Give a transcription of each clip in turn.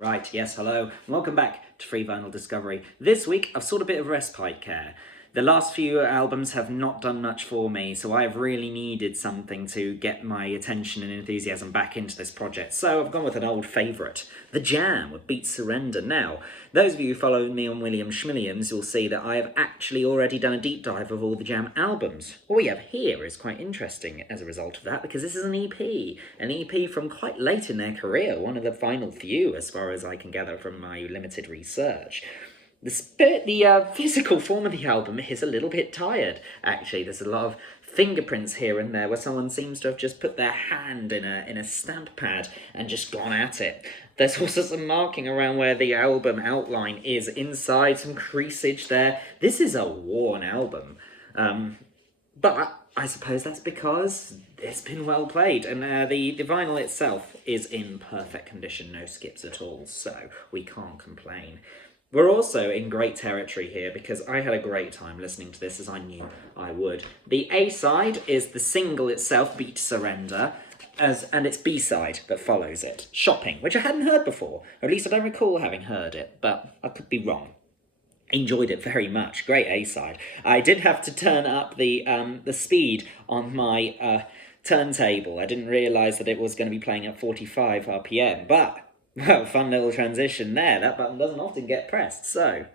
Right, yes, hello, and welcome back to Free Vinyl Discovery. This week, I've sought a bit of respite care. The last few albums have not done much for me, so I've really needed something to get my attention and enthusiasm back into this project. So I've gone with an old favourite, The Jam with Beat Surrender. Now, those of you who follow me on William Schmilliams, you'll see that I have actually already done a deep dive of all the Jam albums. What we have here is quite interesting as a result of that, because this is an EP from quite late in their career, one of the final few as far as I can gather from my limited research. The physical form of the album is a little bit tired, actually. There's a lot of fingerprints here and there where someone seems to have just put their hand in a stamp pad and just gone at it. There's also some marking around where the album outline is inside, some creasage there. This is a worn album. But I suppose that's because it's been well played, and the vinyl itself is in perfect condition, no skips at all, so we can't complain. We're also in great territory here because I had a great time listening to this, as I knew I would. The A-side is the single itself, Beat Surrender, and it's B-side that follows it, Shopping, which I hadn't heard before, or at least I don't recall having heard it, but I could be wrong. Enjoyed it very much. Great A-side. I did have to turn up the speed on my turntable. I didn't realise that it was going to be playing at 45 RPM, but, well, fun little transition there. That button doesn't often get pressed, so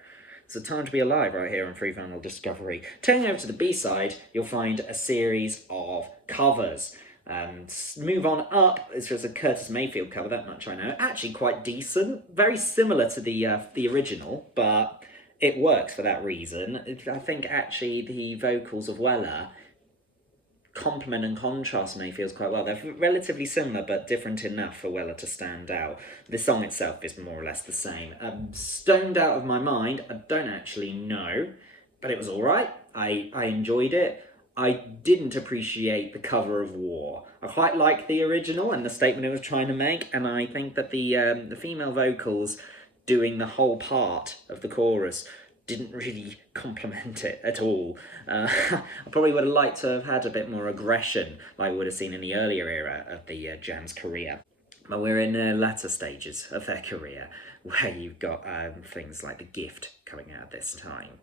it's a time to be alive right here on Free Vinyl Discovery. Turning over to the B-side, you'll find a series of covers. Move On Up is just a Curtis Mayfield cover, that much I know. Actually quite decent. Very similar to the original, but it works for that reason. I think actually the vocals of Weller complement and contrast Mayfield's quite well. They're relatively similar but different enough for Weller to stand out. The song itself is more or less the same. Stoned Out of My Mind, I don't actually know, but it was alright. I enjoyed it. I didn't appreciate the cover of War. I quite liked the original and the statement it was trying to make, and I think that the female vocals doing the whole part of the chorus didn't really complement it at all. I probably would have liked to have had a bit more aggression like we would have seen in the earlier era of the Jam's career. But we're in the latter stages of their career, where you've got things like The Gift coming out this time.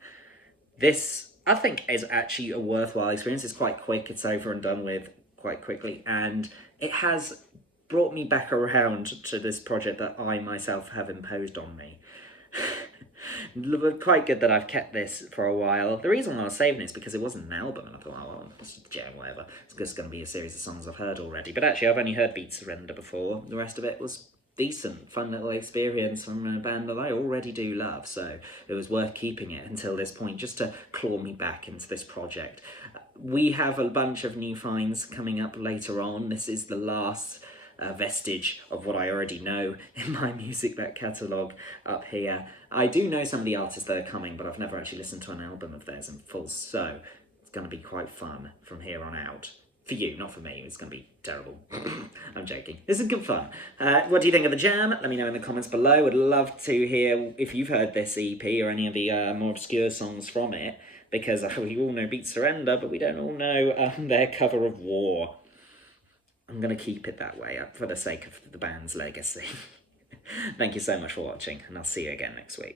This, I think, is actually a worthwhile experience. It's quite quick, it's over and done with quite quickly, and it has brought me back around to this project that I myself have imposed on me. Quite good that I've kept this for a while. The reason why I was saving it is because it wasn't an album, and I thought, oh, well, it's jam, whatever. It's just going to be a series of songs I've heard already. But actually, I've only heard Beat Surrender before. The rest of it was decent, fun little experience from a band that I already do love, so it was worth keeping it until this point, just to claw me back into this project. We have a bunch of new finds coming up later on. This is the last vestige of what I already know in my music back catalogue up here. I do know some of the artists that are coming, but I've never actually listened to an album of theirs in full, so it's going to be quite fun from here on out. For you, not for me. It's going to be terrible. I'm joking. This is good fun. What do you think of The Jam? Let me know in the comments below. Would love to hear if you've heard this EP or any of the more obscure songs from it, because we all know Beat Surrender, but we don't all know their cover of War. I'm going to keep it that way for the sake of the band's legacy. Thank you so much for watching, and I'll see you again next week.